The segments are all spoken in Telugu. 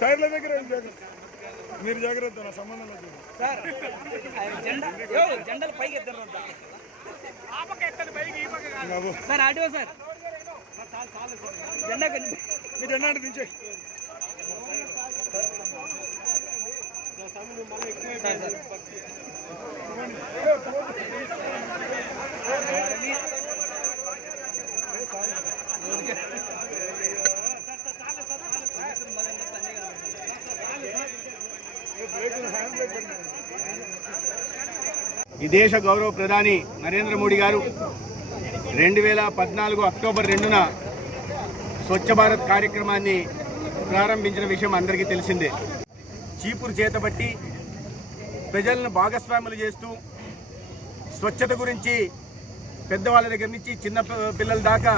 టైర్ల దగ్గర మీరు జాగ్రత్త, నా సంబంధం లేదు జెండాలు పైకి ఎత్తారు సార్. ఆటో సార్ జెండా మీరు ఎన్నాడు దించే ఈ దేశ గౌరవ ప్రధాని నరేంద్ర మోడీ గారు 2014 అక్టోబర్ 2న స్వచ్ఛ భారత్ కార్యక్రమాన్ని ప్రారంభించిన విషయం అందరికీ తెలిసిందే. చీపురు చేతబట్టి ప్రజలను భాగస్వాములు చేస్తూ స్వచ్ఛత గురించి పెద్దవాళ్ళ దగ్గర నుంచి చిన్న పిల్లల దాకా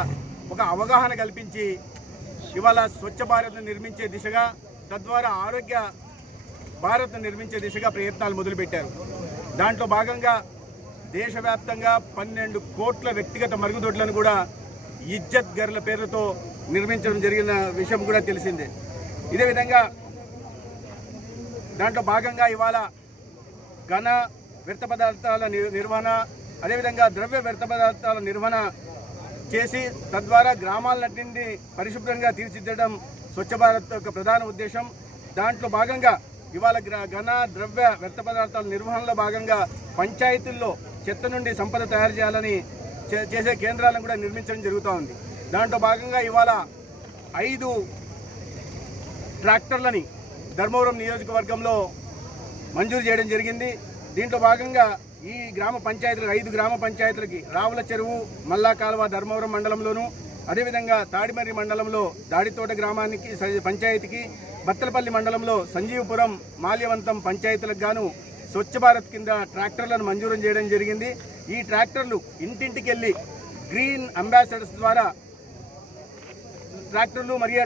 ఒక అవగాహన కల్పించి ఇవాళ స్వచ్ఛ భారత్ను నిర్మించే దిశగా, తద్వారా ఆరోగ్య భారత్ను నిర్మించే దిశగా ప్రయత్నాలు మొదలుపెట్టారు. దాంట్లో భాగంగా దేశవ్యాప్తంగా 12 కోట్ల వ్యక్తిగత మరుగుదొడ్లను కూడా ఇజ్జత్ గర్ల పేరుతో నిర్మించడం జరిగిన విషయం కూడా తెలిసిందే. ఇదే విధంగా దాంట్లో భాగంగా ఇవాళ ఘన వ్యర్థ పదార్థాల నిర్వహణ, అదేవిధంగా ద్రవ్య వ్యర్థ పదార్థాల నిర్వహణ చేసి తద్వారా గ్రామాలన్నింటినీ పరిశుభ్రంగా తీర్చిదిద్దడం స్వచ్ఛ భారత్ యొక్క ప్రధాన ఉద్దేశం. దాంట్లో భాగంగా ఇవాళ ఘన ద్రవ్య వ్యర్థ పదార్థాల నిర్వహణలో భాగంగా పంచాయతీల్లో చెత్త నుండి సంపద తయారు చేయాలని చేసే కేంద్రాలను కూడా నిర్మించడం జరుగుతూ ఉంది. దాంట్లో భాగంగా ఇవాళ 5 ట్రాక్టర్లని ధర్మవరం నియోజకవర్గంలో మంజూరు చేయడం జరిగింది. దీంట్లో భాగంగా ఈ గ్రామ పంచాయతీలకు 5 గ్రామ పంచాయతీలకి రావుల చెరువు, మల్లా కాలువ ధర్మవరం మండలంలోను, అదేవిధంగా తాడిమర్రి మండలంలో దాడితోట గ్రామానికి పంచాయతీకి, బత్తలపల్లి మండలంలో సంజీవపురం, మాల్యవంతం పంచాయతీలకు గాను స్వచ్ఛ భారత్ కింద ట్రాక్టర్లను మంజూరు చేయడం జరిగింది. ఈ ట్రాక్టర్లు ఇంటింటికి వెళ్ళి గ్రీన్ అంబాసిడర్స్ ద్వారా ట్రాక్టర్లు మరియు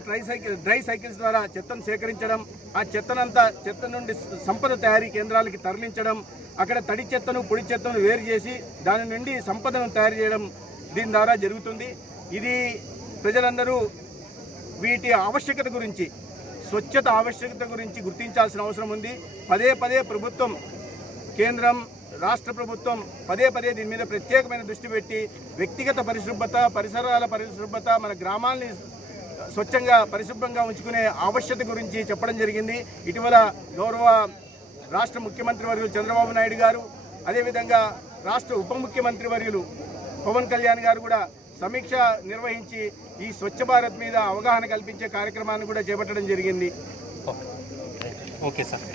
డ్రై సైకిల్స్ ద్వారా చెత్తను సేకరించడం, ఆ చెత్త నుండి సంపద తయారీ కేంద్రాలకి తరలించడం, అక్కడ తడి చెత్తను పొడి చెత్తను వేరు చేసి దాని నుండి సంపదను తయారు చేయడం దీని ద్వారా జరుగుతుంది. ఇది ప్రజలందరూ వీటి ఆవశ్యకత గురించి, స్వచ్ఛత ఆవశ్యకత గురించి గుర్తించాల్సిన అవసరం ఉంది. పదే ప్రభుత్వం, కేంద్రం, రాష్ట్ర ప్రభుత్వం పదే దీని మీద ప్రత్యేకమైన దృష్టి పెట్టి వ్యక్తిగత పరిశుభ్రత, పరిసరాల పరిశుభ్రత, మన గ్రామాల్ని స్వచ్ఛంగా పరిశుభ్రంగా ఉంచుకునే ఆవశ్యకత గురించి చెప్పడం జరిగింది. ఇటీవల గౌరవ రాష్ట్ర ముఖ్యమంత్రి వర్యులు చంద్రబాబు నాయుడు గారు, అదేవిధంగా రాష్ట్ర ఉప ముఖ్యమంత్రి వర్యులు పవన్ కళ్యాణ్ గారు కూడా సమీక్ష నిర్వహించి ఈ స్వచ్ఛ భారత్ మీద అవగాహన కల్పించే కార్యక్రమాన్ని కూడా చేపట్టడం జరిగింది. Okay sir.